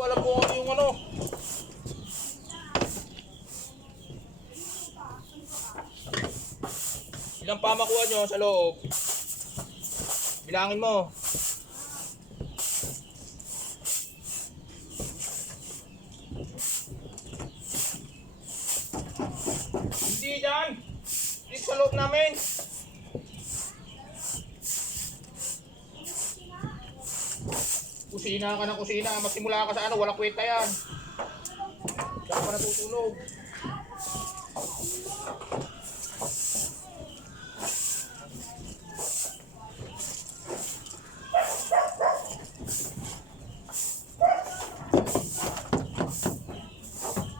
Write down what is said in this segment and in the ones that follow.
ko alam kung ano yung ano. Ilang pa makuha nyo sa loob? Bilangin mo. Hindi dyan. Dito sa loob namin. Kusina ka ng kusina. Magsimula ka sa ano. Walang kwenta yan. Saan ka natutulog?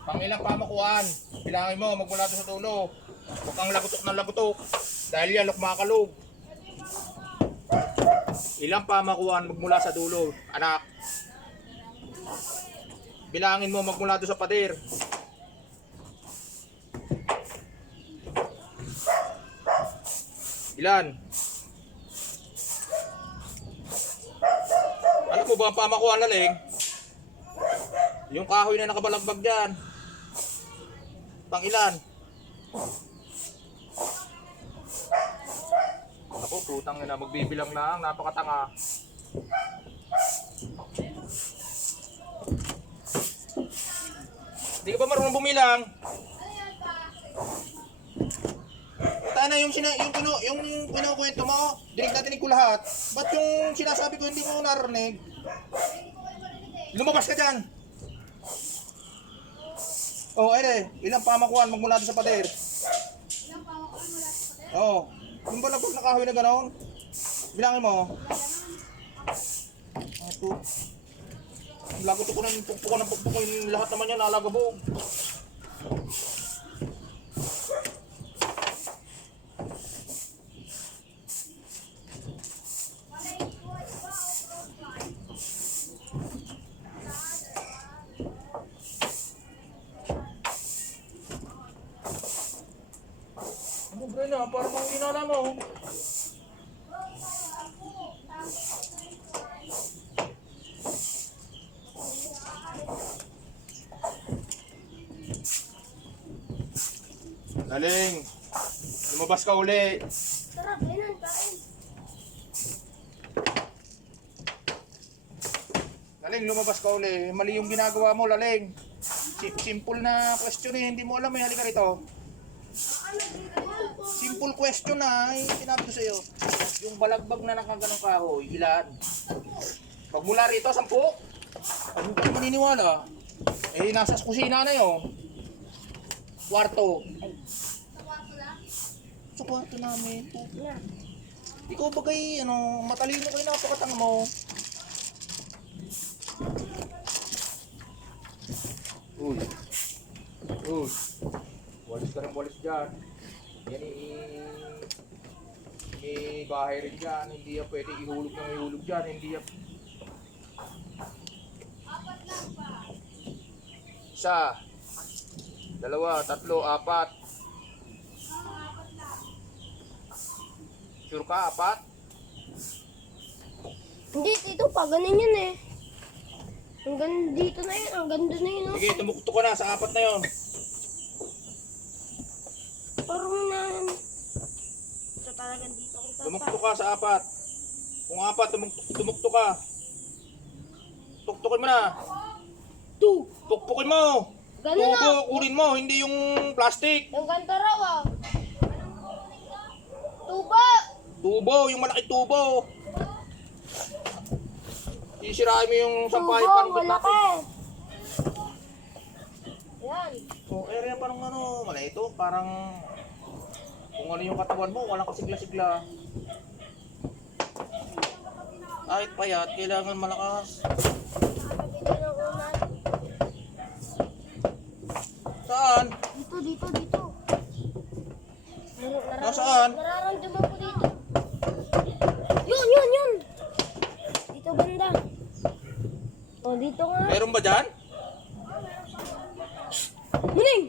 Pangilang pamakuan. Bilangin mo, magmula doon sa tulo. Huwag kang lagutok ng lagutok. Dahil yan, lukmakalog. Ilang pamakuan magmula sa dulo, anak. Bilangin mo, magmula doon sa pader. Ilan? Alam mo ba ang pamakuan, Laling? Yung kahoy na nakabalagbag dyan. Pang ilan? Ako, putang na, magbibilang na ang napakatanga. Hindi ka ba marunong bumilang? Tayo na yung kinukwento mo, dinig na dinig ko lahat. Ba't yung sinasabi ko hindi mo narinig? Lumabas ka dyan! Oh, ilang pamakuan magmula doon sa pader? Ilang pamakuan mula sa pader? Oh, yung balagog na kahoy na gano'n? Bilangin mo. Ito. Lagot ko ng pukpukan yung lahat naman yan nalagabog. Ano ba na? Parang mga ginala mo. Laling, lumabas ka uli. Tara, kainan, kain. Laling, lumabas ka uli. Mali yung ginagawa mo, Laling. Simple na question eh, hindi mo alam eh. Halika rito. Simple question na, sinabi ko sa'yo. Yung balagbag na nakaganong kahoy, ilan? Pag mula rito, 10? Ano ba maniniwala? Eh, nasa kusina na yun. Kwarto. Sa kwarto lang? Sa kwarto namin. Yeah. Ikaw ba kay, matalino kayo na pakatang mo? Uy. Uy. Walis ka ng walis dyan. Yan may bahay rin dyan. Hindi yan pwede ihulog ng ihulog dyan. Hindi yan. Apat lang pa. Isa. Dalawa, tatlo, apat. Apat lang. Sure ka, apat? Hindi, dito pa. Ganun yun eh. Hanggang dito na yun. Hanggang doon na yun. Oh. Sige, tumukto ka na sa apat na yon. Parang na... Ito talagang dito ko Tumukto ka sa apat. Kung apat, tumukto ka. Tuktukin mo na. Two. Pukpukin mo. Ganun Tubo, na. kunin mo, hindi yung plastic. Yung ganda raw ah. Tuba. Tubo, yung malaki tubo. Isirain mo yung sampahan Tubo, panungkot malaki. natin. Yan. Oh, area parang mali ito, parang kung ano yung katawan mo, walang kasigla-sigla. Kahit payat, kailangan malakas. Nakabili ng unan. Saan? Dito. Nasaan? Nararamdaman ko dito. Yun. Dito banda. Oh, dito nga. Meron ba dyan? Muning!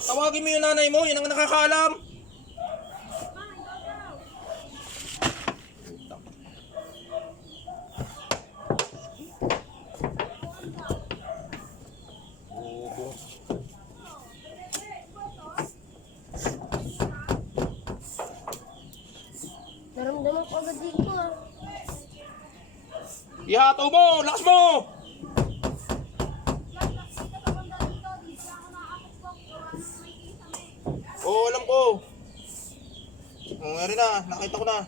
Tawagin mo yung nanay mo, yun ang nakakaalam. Ihato mo! Lakas mo! Oo, alam ko. Ngayon na, nakita ko na.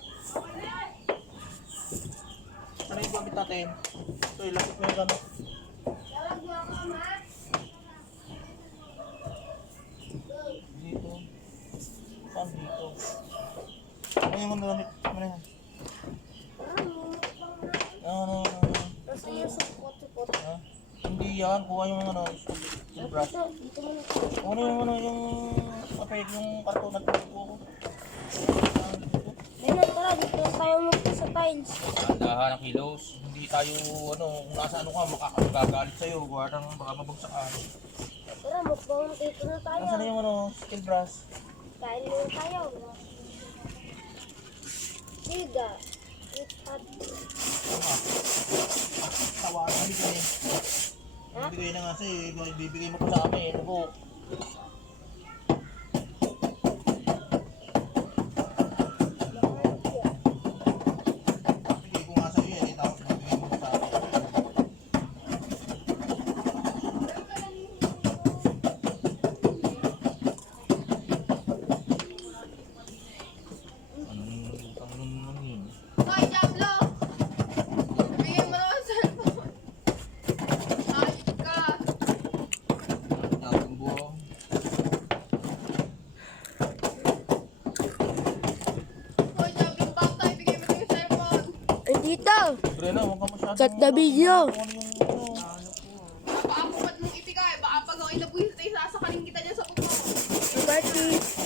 Ano yung gamit natin? Ito, ilapit mo yung gamit. Dito. Saan dito? Ano yung gamit? Ano yan? Ano? Nasa yung supot-supot. Ha? Hindi yan, kuha yung ano, yung brush. Dito mo na. Ano yung papel, yung karton at ko. Ayun na, tara, dito na tayo magpo sa tiles. Dahan ng kilos. Hindi tayo, ano, kung nasa ano ka, makakagalit sa'yo. Gawa ng baka mabagsakan. Tara, magpawang dito na tayo. Nasaan na yung ano, skill brush? Kain muna tayo. Siga. At Tama. Tawaran na bigay. Ha? Bibigay na nga sa'yo, bibigay mo pa sa amin. Ano? Bibigay ko nga sa'yo yan, tapos bibigay mo pa sa amin. Anong utang naman yun? Hoy, Diablo! Bigyan mo naman sa cellphone. Ayos ka. Ang buwang. Hoy, Diablo, bata, ibigay mo na yung cellphone. ay, dito. Pre na, huwag ka masyadong... Cut the video. Ano yung ano? Baka pumat mong ibigay. Baka pag ako inabuhin tayo, sasakalin kita dyan sa puto. Party.